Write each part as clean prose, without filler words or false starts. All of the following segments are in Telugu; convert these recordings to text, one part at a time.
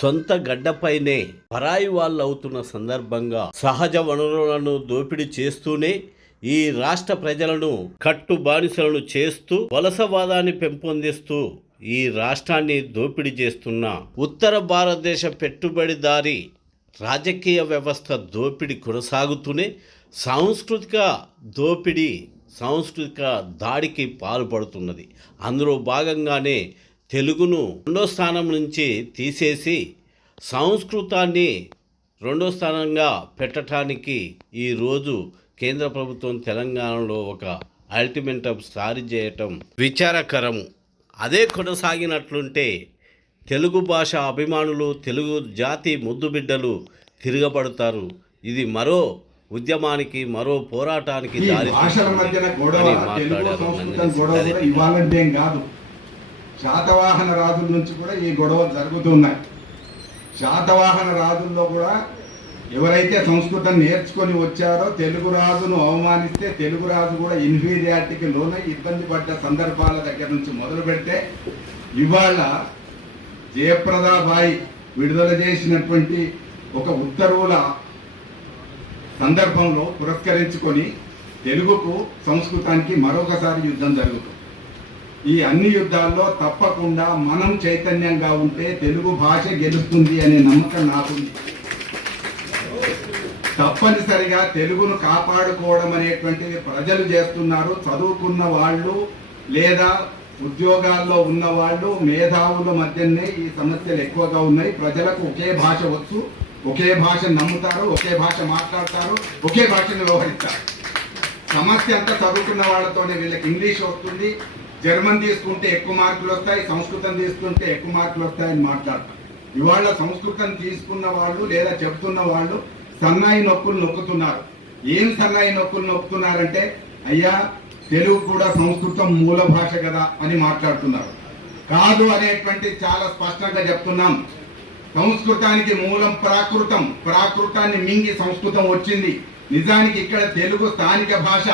సొంత గడ్డపైనే పరాయి వాళ్ళు అవుతున్న సందర్భంగా సహజ వనరులను దోపిడీ చేస్తూనే ఈ రాష్ట్ర ప్రజలను కట్టు బానిసలను చేస్తూ వలసవాదాన్ని పెంపొందిస్తూ ఈ రాష్ట్రాన్ని దోపిడీ చేస్తున్న ఉత్తర భారతదేశ పెట్టుబడిదారి రాజకీయ వ్యవస్థ దోపిడీ కొనసాగుతూనే సాంస్కృతిక దోపిడీ సాంస్కృతిక దాడికి పాల్పడుతున్నది. అందులో భాగంగానే తెలుగును రెండో స్థానం నుంచి తీసేసి సంస్కృతాన్ని రెండో స్థానంగా పెట్టడానికి ఈరోజు కేంద్ర ప్రభుత్వం తెలంగాణలో ఒక అల్టిమేటం జారీ చేయటం విచారకరం. అదే కొనసాగినట్లుంటే తెలుగు భాష అభిమానులు, తెలుగు జాతి ముద్దుబిడ్డలు తిరగబడతారు. ఇది మరో ఉద్యమానికి, మరో పోరాటానికి దారి మాట్లాడారు. శాతవాహన రాజుల నుంచి కూడా ఈ గొడవలు జరుగుతున్నాయి. శాతవాహన రాజుల్లో కూడా ఎవరైతే సంస్కృతం నేర్చుకొని వచ్చారో తెలుగు రాజును అవమానిస్తే తెలుగు రాజు కూడా ఇన్ఫీరియారిటీకి లోనై ఇబ్బంది పడ్డ సందర్భాల దగ్గర నుంచి మొదలు పెడితే ఇవాళ జయప్రదాబాయి విడుదల చేసినటువంటి ఒక ఉత్తర్వుల సందర్భంలో పురస్కరించుకొని తెలుగుకు సంస్కృతానికి మరొకసారి యుద్ధం జరుగుతుంది. ఈ అన్ని యుద్ధాల్లో తప్పకుండా మనం చైతన్యంగా ఉంటే తెలుగు భాష గెలుస్తుంది అనే నమ్మకం నాకుంది. తప్పనిసరిగా తెలుగును కాపాడుకోవడం అనేటువంటిది ప్రజలు చేస్తున్నారు. చదువుకున్న వాళ్ళు లేదా ఉద్యోగాల్లో ఉన్న వాళ్ళు, మేధావుల మధ్యనే ఈ సమస్యలు ఎక్కువగా ఉన్నాయి. ప్రజలకు ఒకే భాష వచ్చు, ఒకే భాష నమ్ముతారు, ఒకే భాష మాట్లాడతారు, ఒకే భాషను వ్యవహరిస్తారు. సమస్య అంతా చదువుకున్న వాళ్ళతోనే వీళ్ళకి ఇంగ్లీష్ వస్తుంది, జర్మన్ తీసుకుంటే ఎక్కువ మార్కులు వస్తాయి, సంస్కృతం తీసుకుంటే ఎక్కువ మార్కులు వస్తాయని మాట్లాడతారు. ఇవాళ సంస్కృతం తీసుకున్న వాళ్ళు లేదా చెప్తున్న వాళ్ళు సన్నాయి నొక్కులు నొక్కుతున్నారు. ఏం సన్నాయి నొక్కులు నొక్కుతున్నారంటే, అయ్యా తెలుగు కూడా సంస్కృతం మూల భాష కదా అని మాట్లాడుతున్నారు. కాదు అనేటువంటి చాలా స్పష్టంగా చెప్తున్నాం. సంస్కృతానికి మూలం ప్రాకృతం, ప్రాకృతాన్ని మింగి సంస్కృతం వచ్చింది. నిజానికి ఇక్కడ తెలుగు స్థానిక భాష.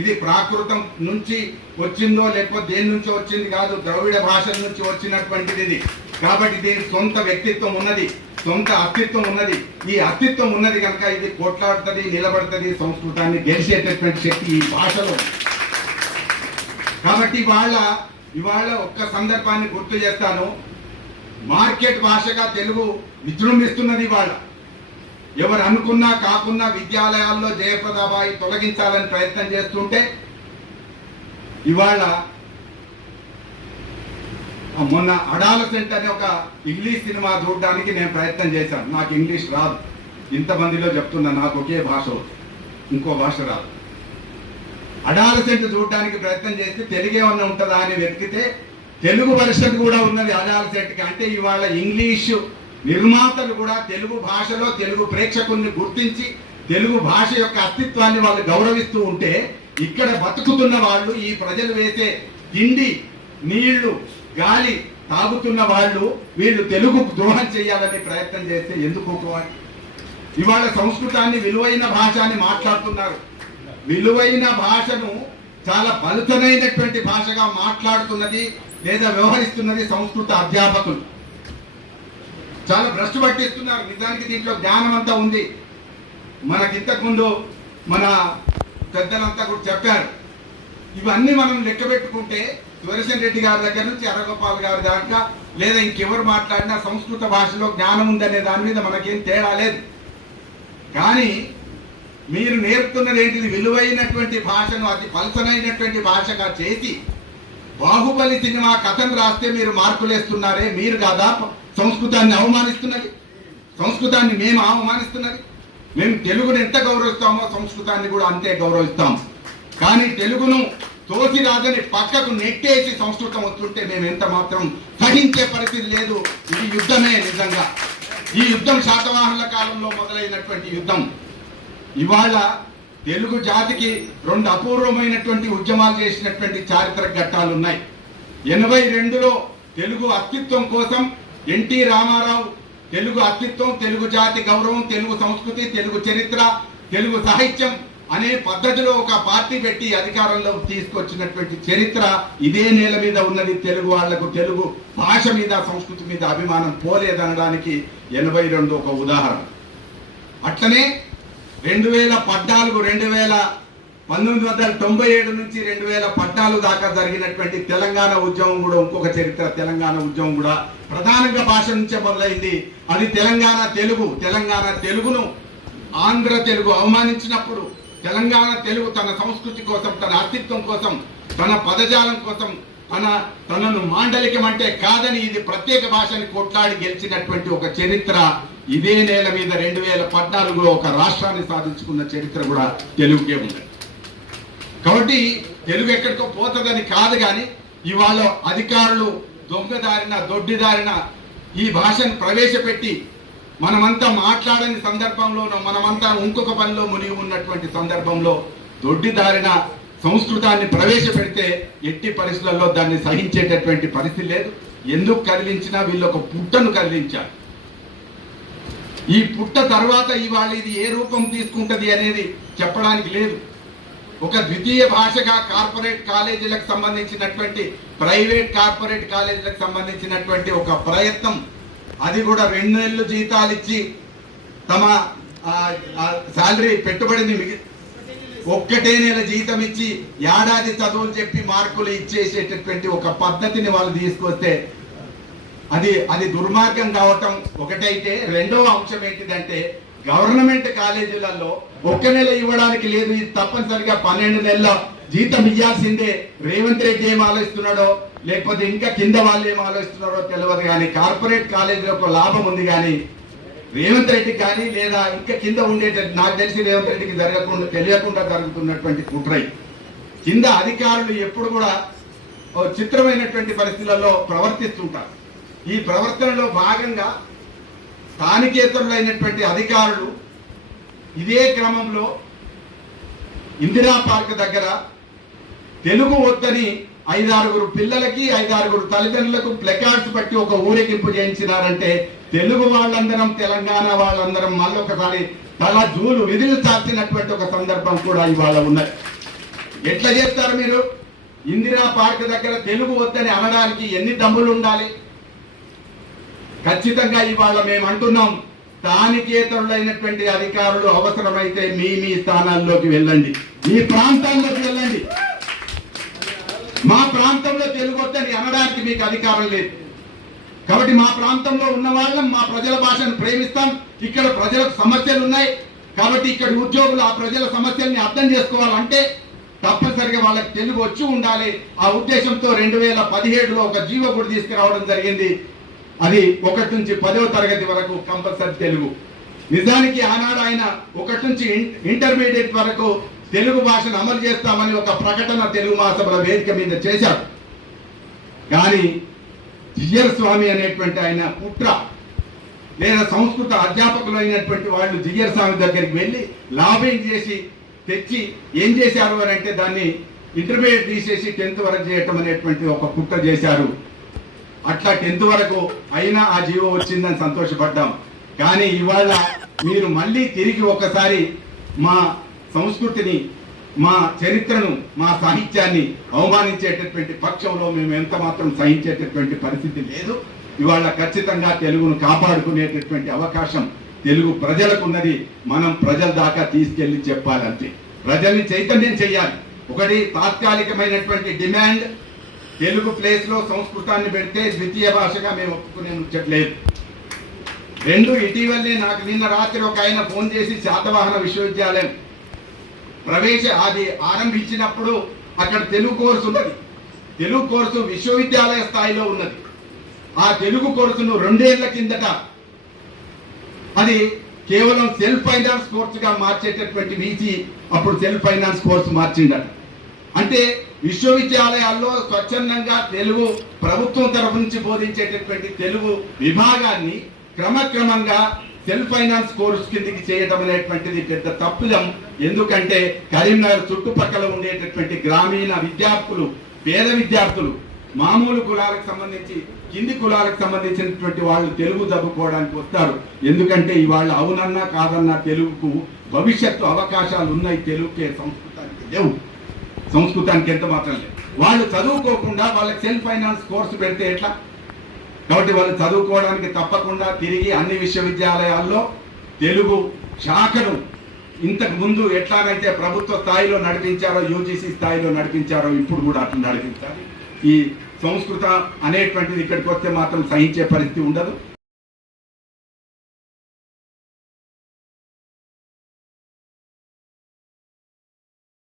ఇది ప్రాకృతం నుంచి వచ్చిందో లేకపోతే దేని నుంచి వచ్చింది కాదు, ద్రవిడ భాషల నుంచి వచ్చినటువంటిది ఇది. కాబట్టి దీని సొంత వ్యక్తిత్వం ఉన్నది, సొంత అస్తిత్వం ఉన్నది. ఈ అస్తిత్వం ఉన్నది కనుక ఇది కొట్లాడుతుంది, నిలబడుతుంది, సంస్కృతాన్ని గెలిచేటటువంటి శక్తి ఈ భాషలో. కాబట్టి ఇవాళ ఒక్క సందర్భాన్ని గుర్తు చేస్తాను. మార్కెట్ భాషగా తెలుగు విజృంభిస్తున్నది. ఇవాళ ఎవరు అనుకున్నా కాకున్నా విద్యాలయాల్లో జయప్రదాబాయి తొలగించాలని ప్రయత్నం చేస్తుంటే ఇవాళ మొన్న అడాలసెంట్ అనే ఒక ఇంగ్లీష్ సినిమా చూడడానికి నేను ప్రయత్నం చేశాను. నాకు ఇంగ్లీష్ రాదు, ఇంతమందిలో చెప్తున్నా, నాకు ఒకే భాష ఇంకో భాష రాదు. అడాలసెంట్ చూడడానికి ప్రయత్నం చేస్తే తెలుగు ఏమన్నా ఉంటుందా అని వెతికితే తెలుగు వర్షన్ కూడా ఉన్నది అడాలసెంట్కి. అంటే ఇవాళ ఇంగ్లీషు నిర్మాతలు కూడా తెలుగు భాషలో తెలుగు ప్రేక్షకుల్ని గుర్తించి తెలుగు భాష యొక్క అస్తిత్వాన్ని వాళ్ళు గౌరవిస్తూ ఉంటే, ఇక్కడ బతుకుతున్న వాళ్ళు, ఈ ప్రజలు వేసే తిండి, నీళ్లు, గాలి తాగుతున్న వాళ్ళు వీళ్ళు తెలుగు ద్రోహం చేయాలని ప్రయత్నం చేస్తే ఎందుకు ఒప్పుకోవాలి? ఇవాళ సంస్కృతాన్ని విలువైన భాష అని మాట్లాడుతున్నారు. విలువైన భాషను చాలా పలుచనైనటువంటి భాషగా మాట్లాడుతున్నది లేదా వ్యవహరిస్తున్నది సంస్కృత అధ్యాపకులు. చాలా భ్రష్టు పట్టిస్తున్నారు. నిజానికి దీంట్లో జ్ఞానం అంతా ఉంది. మనకింతకుముందు మన పెద్దలంతా కూడా చెప్పారు. ఇవన్నీ మనం లెక్క పెట్టుకుంటే సుదర్శన్ రెడ్డి గారి దగ్గర నుంచి అరగోపాల్ గారి దాకా లేదా ఇంకెవరు మాట్లాడినా సంస్కృత భాషలో జ్ఞానం ఉందనే దాని మీద మనకేం తేడా లేదు. కానీ మీరు నేర్పుతున్నది ఏంటిది? విలువైనటువంటి భాషను అతి పలసనైనటువంటి భాషగా చేసి బాహుబలి సినిమా కథను రాస్తే మీరు మార్కులేస్తున్నారే, మీరు కాదా సంస్కృతాన్ని అవమానిస్తున్నది? సంస్కృతాన్ని మేము అవమానిస్తున్నది? మేము తెలుగును ఎంత గౌరవిస్తామో సంస్కృతాన్ని కూడా అంతే గౌరవిస్తాం. కానీ తెలుగును తోసి రాదని పక్కకు నెట్టేసి సంస్కృతం వస్తుంటే మేము ఎంత మాత్రం సహించే పరిస్థితి లేదు. ఇది యుద్ధమే. నిజంగా ఈ యుద్ధం శాతవాహనుల కాలంలో మొదలైనటువంటి యుద్ధం. ఇవాళ తెలుగు జాతికి రెండు అపూర్వమైనటువంటి ఉద్యమాలు చేసినటువంటి చారిత్రక ఘట్టాలు ఉన్నాయి. 82లో తెలుగు అస్తిత్వం కోసం ఎన్టీ రామారావు తెలుగు అస్తిత్వం, తెలుగు జాతి గౌరవం, తెలుగు సంస్కృతి, తెలుగు చరిత్ర, తెలుగు సాహిత్యం అనే పద్ధతిలో ఒక పార్టీ పెట్టి అధికారంలో తీసుకొచ్చినటువంటి చరిత్ర ఇదే నేల మీద ఉన్నది. తెలుగు వాళ్లకు తెలుగు భాష మీద సంస్కృతి మీద అభిమానం పోలేదనడానికి 82 ఒక ఉదాహరణ. అట్లనే 2014 1997 నుంచి 2014 దాకా జరిగినటువంటి తెలంగాణ ఉద్యమం కూడా ఇంకొక చరిత్ర. తెలంగాణ ఉద్యమం కూడా ప్రధానంగా భాష నుంచే మొదలైంది. అది తెలంగాణ తెలుగును ఆంధ్ర తెలుగు అవమానించినప్పుడు, తెలంగాణ తెలుగు తన సంస్కృతి కోసం, తన అస్తిత్వం కోసం, తన పదజాలం కోసం, తనను మాండలికం అంటే కాదని ఇది ప్రత్యేక భాషని కొట్లాడి గెలిచినటువంటి ఒక చరిత్ర ఇదే నేల మీద 2014లో ఒక రాష్ట్రాన్ని సాధించుకున్న చరిత్ర కూడా తెలుగుకే ఉంది. కాబట్టి తెలుగు ఎక్కడికో పోతుందని కాదు, కానీ ఇవాళ అధికారులు దొడ్డిదారిన ఈ భాషను ప్రవేశపెట్టి మనమంతా మాట్లాడని సందర్భంలోనో, మనమంతా ఇంకొక పనిలో మునిగి ఉన్నటువంటి సందర్భంలో దొడ్డిదారిన సంస్కృతాన్ని ప్రవేశపెడితే ఎట్టి పరిస్థితుల్లో దాన్ని సహించేటటువంటి పరిస్థితి లేదు. ఎందుకు కదిలించినా వీళ్ళు ఒక పుట్టను కదిలించారు. ఈ పుట్ట తర్వాత ఇవాళ ఇది ఏ రూపం తీసుకుంటది అనేది చెప్పడానికి లేదు. ఒక ద్వితీయ భాషగా కార్పొరేట్ కాలేజీలకు సంబంధించినటువంటి, ప్రైవేట్ కార్పొరేట్ కాలేజీలకు సంబంధించినటువంటి ఒక ప్రయత్నం, అది కూడా 2 నెలలు జీతాలు ఇచ్చి తమ శాలరీ పెట్టుబడిని ఒక్కటే నెల జీతం ఇచ్చి ఏడాది చదువులు చెప్పి మార్కులు ఇచ్చేసేటటువంటి ఒక పద్ధతిని వాళ్ళు తీసుకొస్తే అది దుర్మార్గం కావటం ఒకటైతే, రెండవ అంశం ఏంటిదంటే గవర్నమెంట్ కాలేజీలలో 1 నెల ఇవ్వడానికి లేదు. ఇది తప్పనిసరిగా 12 నెలల జీతం ఇవ్వాల్సిందే. రేవంత్ రెడ్డి ఏం ఆలోచిస్తున్నాడో, లేకపోతే ఇంకా కింద వాళ్ళు ఏం ఆలోచిస్తున్నారో తెలియదు, కానీ కార్పొరేట్ కాలేజీలకు లాభం ఉంది. కానీ రేవంత్ రెడ్డికి కానీ లేదా ఇంకా కింద ఉండేటట్టు నాకు తెలిసి రేవంత్ రెడ్డికి తెలియకుండా జరుగుతున్నటువంటి కుట్రై కింద అధికారులు ఎప్పుడు కూడా చిత్రమైనటువంటి పరిస్థితులలో ప్రవర్తిస్తుంటారు. ఈ ప్రవర్తనలో భాగంగా స్థానికేతరులైనటువంటి అధికారులు ఇదే క్రమంలో ఇందిరా పార్క్ దగ్గర తెలుగు వద్దని 5-6 పిల్లలకి 5-6 తల్లిదండ్రులకు ప్లకార్డ్స్ బట్టి ఒక ఊరేగింపు చేయించినారంటే తెలుగు వాళ్ళందరం, తెలంగాణ వాళ్ళందరం మళ్ళొకసారి తల జూలు విదిలించాల్సినటువంటి ఒక సందర్భం కూడా ఇవాళ ఉన్నది. ఎట్లా చేస్తారు మీరు? ఇందిరా పార్క్ దగ్గర తెలుగు వద్దని అనడానికి ఎన్ని దమ్ములు ఉండాలి? ఖచ్చితంగా ఇవాళ మేము అంటున్నాం, స్థానికేతరులైనటువంటి అధికారులు అవసరమైతే మీ స్థానాల్లోకి వెళ్ళండి, మీ ప్రాంతాల్లోకి వెళ్ళండి. మా ప్రాంతంలో తెలుగు వద్దని అనడానికి మీకు అధికారం లేదు. కాబట్టి మా ప్రాంతంలో ఉన్న వాళ్ళం మా ప్రజల భాషను ప్రేమిస్తాం. ఇక్కడ ప్రజలకు సమస్యలు ఉన్నాయి కాబట్టి ఇక్కడ ఉద్యోగులు ఆ ప్రజల సమస్యల్ని అర్థం చేసుకోవాలంటే తప్పనిసరిగా వాళ్ళకి తెలుగు వచ్చి ఉండాలి. ఆ ఉద్దేశంతో 2017లో ఒక జీవో కూడా తీసుకురావడం జరిగింది. అది 1 నుంచి 10వ తరగతి వరకు కంపల్సరీ తెలుగు. నిజానికి ఆనాడు ఆయన 1 నుంచి ఇంటర్మీడియట్ వరకు తెలుగు భాషను అమలు చేస్తామని ఒక ప్రకటన తెలుగు మహాసభల వేదిక మీద చేశారు. కానీ జియర్ స్వామి అనేటువంటి ఆయన పుట్ర లేదా సంస్కృత అధ్యాపకులు అయినటువంటి వాళ్ళు జియర్ స్వామి దగ్గరికి వెళ్ళి లాబింగ్ చేసి తెచ్చి ఏం చేశారు అని అంటే దాన్ని ఇంటర్మీడియట్ తీసేసి 10th వరకు చేయటం అనేటువంటి ఒక కుట్ర చేశారు. అట్లా 10th వరకు అయినా ఆ జీవో వచ్చిందని సంతోషపడ్డాం. కానీ ఇవాళ మీరు మళ్ళీ తిరిగి ఒకసారి మా సంస్కృతిని, మా చరిత్రను, మా సాహిత్యాన్ని అవమానించేటటువంటి పక్షంలో మేము ఎంత మాత్రం సహించేటటువంటి పరిస్థితి లేదు. ఇవాళ ఖచ్చితంగా తెలుగును కాపాడుకునేటటువంటి అవకాశం తెలుగు ప్రజలకు ఉన్నది. మనం ప్రజల దాకా తీసుకెళ్లి చెప్పాలంటే ప్రజల్ని చైతన్యం చేయాలి. ఒకటి తాత్కాలికమైనటువంటి డిమాండ్, తెలుగు ప్లేస్ లో సంస్కృతాన్ని పెడితే ద్వితీయ భాషగా మేము ఒప్పుకునే ముచ్చట్లేదు. 2, ఇటీవలనే నాకు నిన్న రాత్రి ఒక ఆయన ఫోన్ చేసి శాతవాహన విశ్వవిద్యాలయం అది ఆరంభించినప్పుడు అక్కడ తెలుగు కోర్సు ఉన్నది. తెలుగు కోర్సు విశ్వవిద్యాలయ స్థాయిలో ఉన్నది. ఆ తెలుగు కోర్సును 2 ఏళ్ల కిందట అది కేవలం సెల్ఫ్ ఫైనాన్స్ కోర్సుగా మార్చేటటువంటి వీసీ అప్పుడు సెల్ఫ్ ఫైనాన్స్ కోర్సు మార్చిండట. అంటే విశ్వవిద్యాలయాల్లో స్వచ్ఛందంగా తెలుగు ప్రభుత్వం తరఫు నుంచి బోధించేటటువంటి తెలుగు విభాగాన్ని క్రమక్రమంగా సెల్ఫ్ ఫైనాన్స్ కోర్సు కిందికి చేయడం అనేటువంటిది పెద్ద తప్పిదం. ఎందుకంటే కరీంనగర్ చుట్టుపక్కల ఉండేటటువంటి గ్రామీణ విద్యార్థులు, పేద విద్యార్థులు మామూలు కులాలకు సంబంధించి కింది కులాలకు సంబంధించినటువంటి వాళ్ళు తెలుగు చదువుకోవడానికి వస్తారు. ఎందుకంటే ఇవాళ అవునన్నా కాదన్నా తెలుగుకు భవిష్యత్తు అవకాశాలు ఉన్నాయి, తెలుగుకే సంస్కృతానికి లేవు. సంస్కృతానికి ఎంత మాత్రం లేదు. వాళ్ళు చదువుకోకుండా వాళ్ళకి సెల్ఫ్ ఫైనాన్స్ కోర్సు పెడితే ఎట్లా? కాబట్టి వాళ్ళు చదువుకోవడానికి తప్పకుండా తిరిగి అన్ని విశ్వవిద్యాలయాల్లో తెలుగు శాఖను ఇంతకు ముందు ఎట్లాగైతే ప్రభుత్వ స్థాయిలో నడిపించారో, యూజీసీ స్థాయిలో నడిపించారో, ఇప్పుడు కూడా అట్లా నడిపించాలి. ఈ సంస్కృత అనేటువంటిది ఇక్కడికి వస్తే మాత్రం సహించే పరిస్థితి ఉండదు.